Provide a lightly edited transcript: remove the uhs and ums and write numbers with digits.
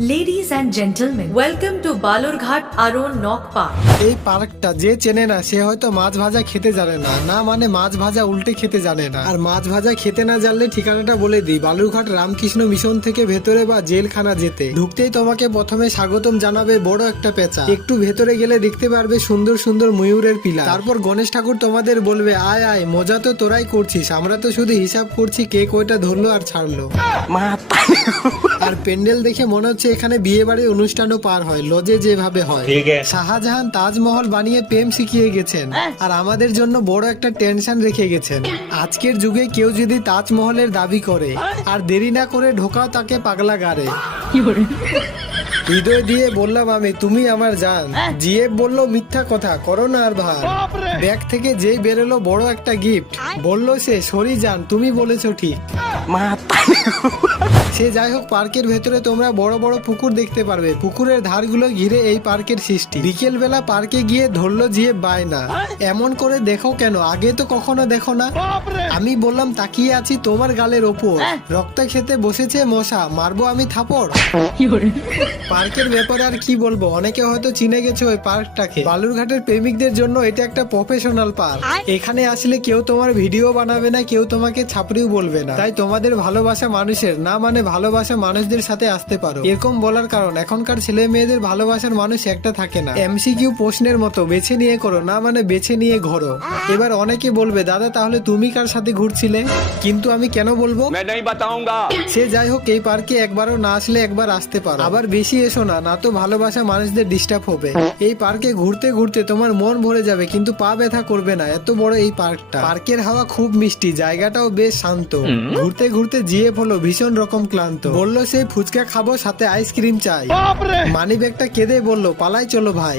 Ladies and gentlemen, welcome to Balurghat Aron Nok Park. এই পার্কটা যে চেনে না সে হয়তো মাছ ভাজা খেতে জানে না, না মানে মাছ ভাজা উল্টে খেতে জানে না। আর মাছ ভাজা খেতে না জানলে ঠিকানাটা বলে দিই, বালুরঘাট রামকৃষ্ণ মিশন থেকে ভেতরে বা জেলখানা যেতে ঢুকতেই তোমাকে প্রথমে স্বাগতম জানাবে বড় একটা পেঁচা। একটু ভেতরে গেলে দেখতে পারবে সুন্দর সুন্দর ময়ূরের পিলা। তারপর গণেশ ঠাকুর তোমাদের বলবে আয় আয়, মজা তো তোরাই করছিস, আমরা তো শুধু হিসাব করছি কে কয়টা ধরলো আর ছাড়লো। আর প্যান্ডেল দেখে মনে হচ্ছে এখানে বিয়ে বাড়ির অনুষ্ঠানও পার হয়, লজে যেভাবে হয়। শাহজাহান তাজমহল বানিয়ে প্রেম শিখিয়ে গেছেন আর আমাদের জন্য বড় একটা টেনশন রেখে গেছেন। আজকের যুগে কেউ যদি তাজমহলের দাবি করে আর দেরি না করে ঢোকাও তাকে পাগলা গারে। হৃদয় দিয়ে বললাম আমি, তুমি আমার জান। জিএফ বললো মিথ্যা কথা করো না আর ভাই। ব্যাগ থেকে যেই বেরোলো বড় একটা গিফট, বললো সে সরি জান তুমি বলেছো ঠিক। সে যাই হোক, পার্কের ভেতরে তোমরা বড় বড় পুকুর দেখতে পারবে। পুকুরের ধারগুলো ঘিরে এই পার্কের সৃষ্টি। বিকেল বেলা পার্কে গিয়ে ধরলো জিএফ বায়না, এমন করে দেখো কেন, আগে তো কখনো দেখো না। আমি বললাম তাকিয়ে আছি তোমার গালের ওপর, রক্ত খেতে বসেছে মশা, মারবো আমি থাপড়। পার্কের ব্যাপারে আর কি বলবো, অনেকে হয়তো চিনে গেছে ওই পার্কটাকে। বালুরঘাটের প্রেমিকদের জন্য এটা একটা প্রফেশনাল পার্ক। এখানে আসলে কেউ তোমার ভিডিও বানাবে না, কেউ তোমাকে ছাপড়িও বলবে না। তাই তোমাদের ভালোবাসা মানুষের না মানে ভালোবাসা মানুষদের সাথে আসতে পারো। এরকম বলার কারণ এখনকার ছেলে মেয়েদের ভালোবাসার মানুষ একটা থাকে না। এমসিকিউ প্রশ্নের মতো বেছে নিয়ে করো না মানে বেছে নিয়ে ঘোরো। এবার অনেকে বলবে দাদা তাহলে তুমি কার সাথে ঘুরছিলে, কিন্তু আমি কেন বলবো সে যাই হোক, এই পার্কে একবারও না আসলে একবার আসতে পারো। আবার বেশি এসো না, না তো ভালোবাসা মানুষদের ডিস্টার্ব হবে। এই পার্কে ঘুরতে ঘুরতে তোমার মন ভরে যাবে কিন্তু পা ব্যথা করবে না, এত বড় এই পার্কটা। পার্কের হাওয়া খুব মিষ্টি, জায়গাটাও বেশ শান্ত। ঘুরতে ঘুরতে জিএফ হলো ভীষণ রকম ক্লান্ত। বললো সেই ফুচকা খাবো সাথে আইসক্রিম চাই। মানি ব্যাগটা কেঁদে বললো পালাই চলো ভাই।